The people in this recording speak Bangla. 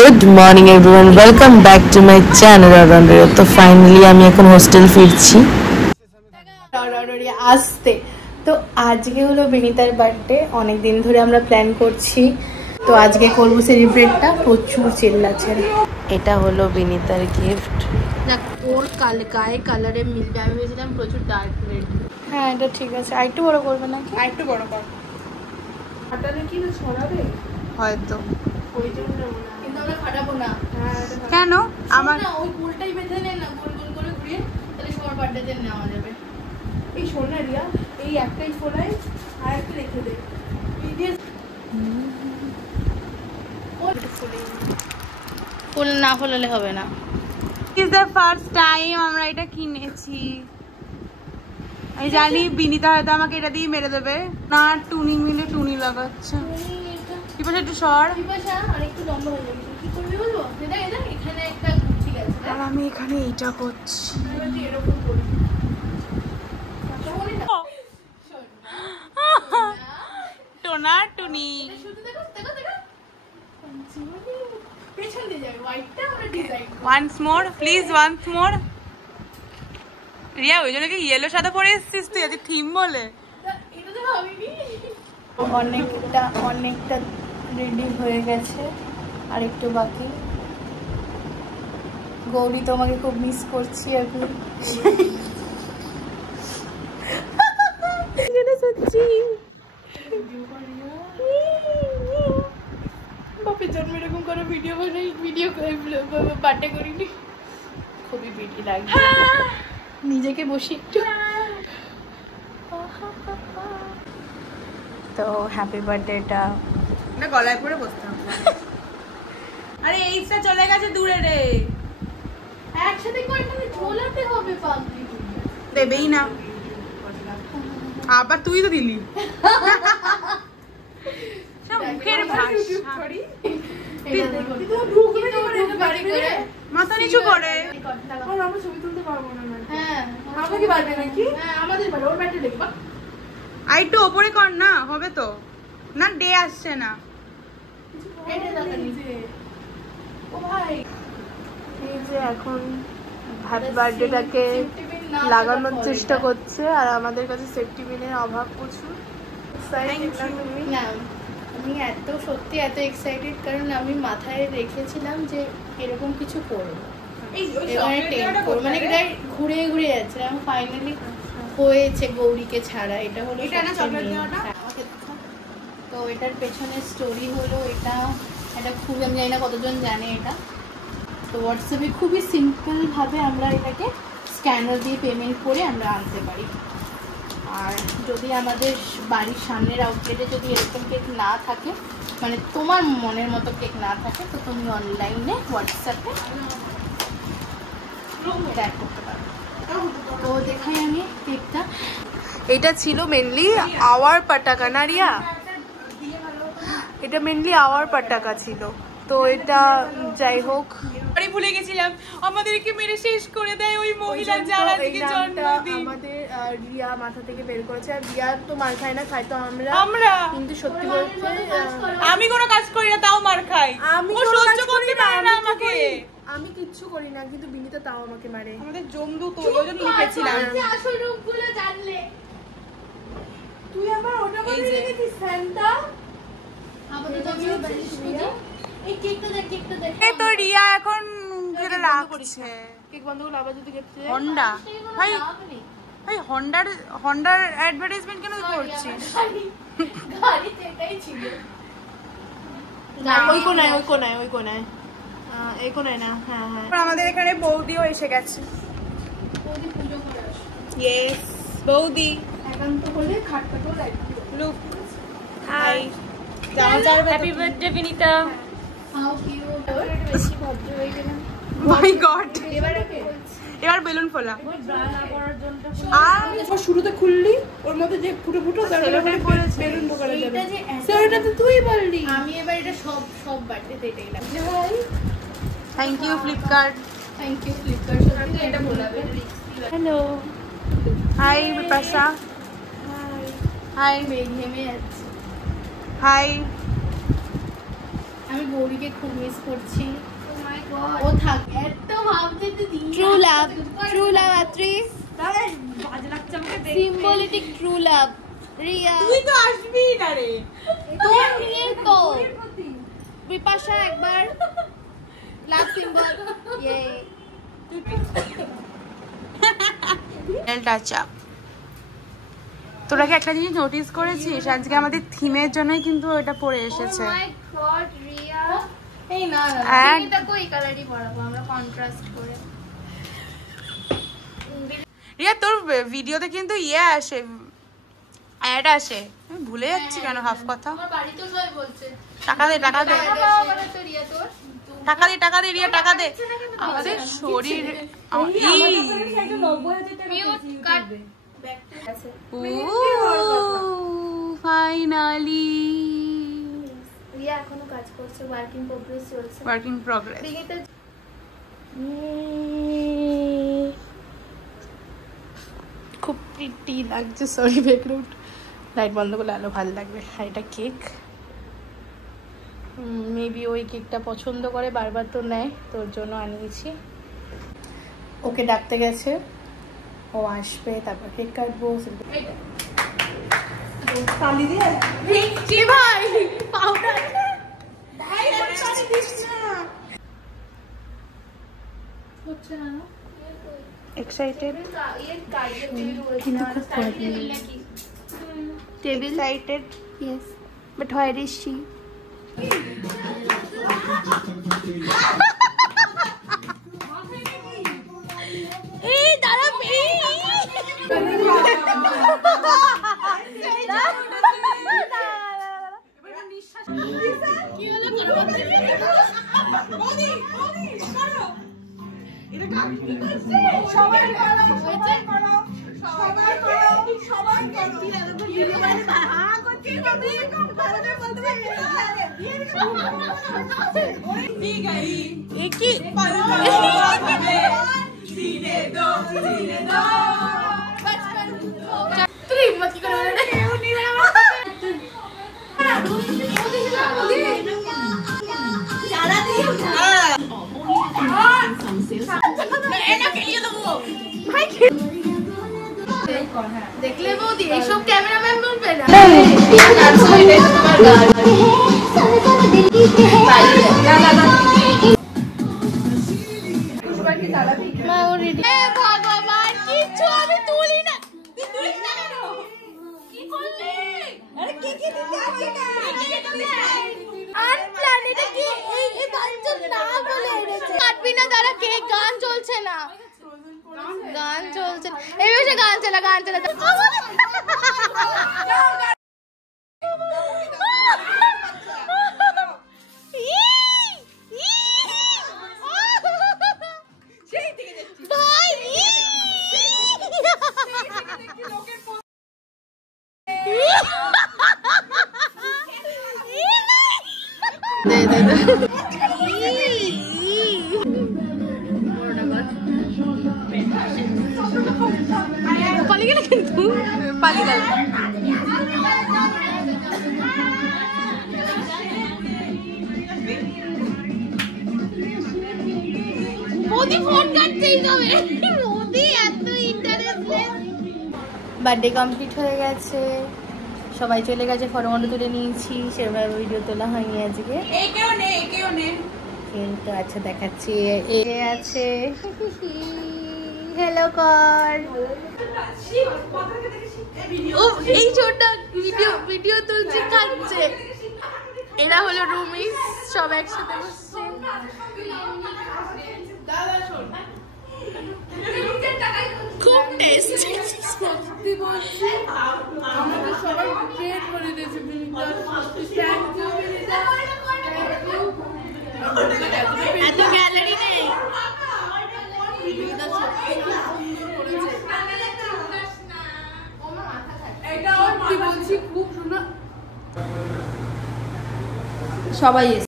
Good morning everyone, welcome back to my channel অরন্ডরিয়া। তো ফাইনালি আমি এখন হোস্টেল ফিরছি। আসতে তো আজকে হলো বিনিতার বার্থডে, অনেকদিন ধরে আমরা প্ল্যান করছি, তো আজকে করবো সেলিব্রেটটা। প্রচুর চিল্লাচ্ছে। এটা হলো বিনিতার গিফট। ওর গায়ে কালারে মিলবে, আমি ভেবেছিলাম প্রচুর ডার্ক রেড। হ্যাঁ এটা ঠিক আছে, আরেকটু বড় করবে নাকি? আরেকটু বড় কর। ফাটালে কি না ছড়াবে হয়তো, ওই জন্য কিন্তু আমরা ফাটাবো না। কেন? আমার না ওই গোলটাই বেঁধে নে না, গোল গোল করে ঘুরিয়ে, তাহলে সবার বার্থডে নেওয়া যাবে। এই সোনা রিয়া, এই একটাই ফোলাই আর একটা রেখে দে। ফুল না ফোলালে হবে না। ইজ দ্য ফার্স্ট টাইম আমরা এটা কিনেছি। আমি জানি বিনিতা হয়তো আমাকে এটা দিয়ে মেরে দেবে না। টুনি মিলে টুনি লাগাচ্ছে। পিপাসা একটু সর, পিপাসা আরেকটু লম্বা হয়ে যাবে। কি করবি বলবো? এটা এটা এখানে একটা ঠিক আছে, আর আমি এখানে এইটা করছি। এরকম করি টোনা টুনি। Once more please, once more. Riya ওই জন্য কি ইয়েলো সাদা পরে এসেছিস তুই আজ থিম বলে? অনেকটা রেডি হয়ে গেছে, আর একটু বাকি। গৌরী তোমাকে খুব মিস করছি এখন। বাপের জন্ম এরকম করে ভিডিও বানাই, ভিডিও বার্থডে করিনি। খুবই বিটি লাগছে, নিজেকে বসি একটু। তো হ্যাপি বার্থডেটা না গলায় পরে বসতাম। আরে এইটা চলে গেছে দূরে রে, একসাথে করে এখানে ঝোলাতে হবে। পাগলি দেবেই না, আবার তুই তো দিলি। মুখের মাথা নিচু করে আমরা ছবি তুলতে পারবো না। হ্যাঁ আমাকে বাড়বে নাকি? হ্যাঁ আমাদের বাড়বে, ওর ব্যাটে দেখবা। আর একটু ওপরে কর না, হবে তো না? ডে আসছে না। ও ভাই এই যে এখন হ্যাপি বার্থডেটাকে লাগানোর চেষ্টা করছে, আর আমাদের কাছে সেফটি পিনের অভাব প্রচুর। আমি সত্যি এত এক্সাইটেড, কারণ আমি মাথায় রেখেছিলাম যে এরকম কিছু করবো, মানে ঘুরে ঘুরে যাচ্ছে। আমি ফাইনালি হয়েছে গৌরীকে ছাড়া। এটা হলো তো এটার পেছনে স্টোরি হলো, এটা খুবই, আমি জানি না কতজন জানে এটা। তো হোয়াটসঅ্যাপে খুবই সিম্পলভাবে আমরা এটাকে স্ক্যানার দিয়ে পেমেন্ট করে আমরা আনতে পারি। আর যদি আমাদের বাড়ির সামনের আউটলেটে যদি এরকম কেক না থাকে, মানে তোমার মনের মতো কেক না থাকে, তো তুমি অনলাইনে হোয়াটসঅ্যাপে ট্যাগ করতে পারো। তো দেখাই আমি কেকটা। এটা ছিল মেনলি আওয়ার পাটাকা না রিয়া? এটা মেনলি আওয়ার পাটাকা ছিল। তো এটা যাই হোক, ভুলে গেছিলাম, আমাদেরকে মেরে শেষ করে দেয় ওই মহিলা যার আজকে জন্মদিন। আমাদের রিয়া মাথা থেকে বের করেছে। আর রিয়া তো মার খায় না, খাই তো আমরা। কিন্তু সত্যি বলতে আমি কোনো কাজ করি না, তাও মার খাই। আমি সহ্য করতে পারি না আমাকে, আমি কিচ্ছু করি না, কিন্তু বিনিতা তাও আমাকে মারে। আমাদের জমদু তো ওই জন্য লিখেছিলাম। আসল রূপগুলো জানলে তুই আবার ওটা বলে রেখেছিস ফ্যানটা। আমাদের তো এই কেকটা দেখ, কেকটা দেখ। এই তো রিয়া এখন যেটা লাগছে কেক বন্ধ করে আবার যদি গেছে হন্ডা। ভাই ভাই হন্ডার অ্যাডভার্টাইজমেন্ট কেন করছিস? গাড়িতে এটাই ছিল না, ওই কোনায় এই কোনায় না। হ্যাঁ হ্যাঁ, আমাদের এখানে বৌদিও এসে গেছে। বৌদি পুজো করে আসে। ইয়েস বৌদি একান্ত হলে খাটখাটো লাগবে। Look hi, happy birthday Binita. How cute, বেশি ভদ্র হয়ে গেলাম। মাই গড, এবার বেলুন ফোলা। আর শুরুতে খুললি ওর মধ্যে যে ফুটো ফুটো বেলুন ঢোকানো যাবে, সেটা তো তুই বললি। আমি এবার এটা সব বার্থডেতে এটাই লাগবে। ভাই thank you Flipkart, thank you Flipkart. সত্যি এটা বলাবে। হ্যালো হাই বিপাশা, হাই মেঘ নেমে যাচ্ছে। হাই আমি গৌরীকে খুব মিস করছি। ও থাক এত ভাবতে true love Atri symbolic true love Riya তুই তো আসবি না রে তোর নিয়ে তো বিপাশা একবার লাভ সিম্বল ইয়ে টাচ আপ। তোরা কি একটা জিনিস নোটিস করেছিস আজকে আমাদের থিমের জন্যই কিন্তু এটা পরে এসেছে। ও মাই গড রিয়া এই না এটা কই কালারই পরাবো আমরা কন্ট্রাস্ট করে। রিয়া তোর ভিডিওতে কিন্তু ইয়ে আসে অ্যাড আসে আমি ভুলে যাচ্ছি কেন হাফ কথা। আমার বাড়ি তো সবাই বলছে টাকা দে টাকা দে তো রিয়া তোর টাকা দে রিয়া টাকা দে। আমাদের শরীর মিউট কাট ফাইনালি রিয়া এখনো কাজ করছে ওয়ার্কিং প্রোগ্রেস চলছে ওয়ার্কিং প্রগ্রেস। খুব প্রিটি লাগছে সরি ব্যাকগ্রাউন্ড লাইট বন্ধ করলে আলো ভালো লাগবে। আর এটা কেক মেবি ওই কেকটা পছন্দ করে বারবার তো নেয় তোর জন্য আনিয়েছি। ওকে ডাকতে গেছে ও আসবে তারপর কেক কাটবো। এক্সাইটেড কিন্তু খুব table excited yes but where is she. এই দাঁড়া কি হলো দেখলে বৌদি এইসব ক্যামেরাম্যান বলবে না। ভগবান কিছু আমি তুলি না। কি করলি? আরে কে কে দিতে আনপ্ল্যান এটা কি এই বাচ্চা না বলে এনেছে কাটবি না দাঁড়া কেক গান চলছে না গান চলছে এই বসে গান চালা পালিয়ে গেল কিন্তু পালিয়ে গেল। মোদি ফোন কাটতেই হবে মোদি এত ইন্টারেস্টেড। বার্থডে কমপ্লিট হয়ে গেছে সবাই চলে গেছে ফটো তুলে নিয়েছি সেভাবে ভিডিও তোলা হয়নি আজকে। কিন্তু আচ্ছা দেখাচ্ছি এ আছে হ্যালো কর ও এই ছোটটা ভিডিও তুলছে খাচ্ছে। এরা হলো রুমিস সব একসাথে বসছে। খুব টেস্টি সত্যি বলছি আমাদের সবাই ট্রেন করে দিয়েছে এত গ্যালারি নেই খুব সুন্দর সবাই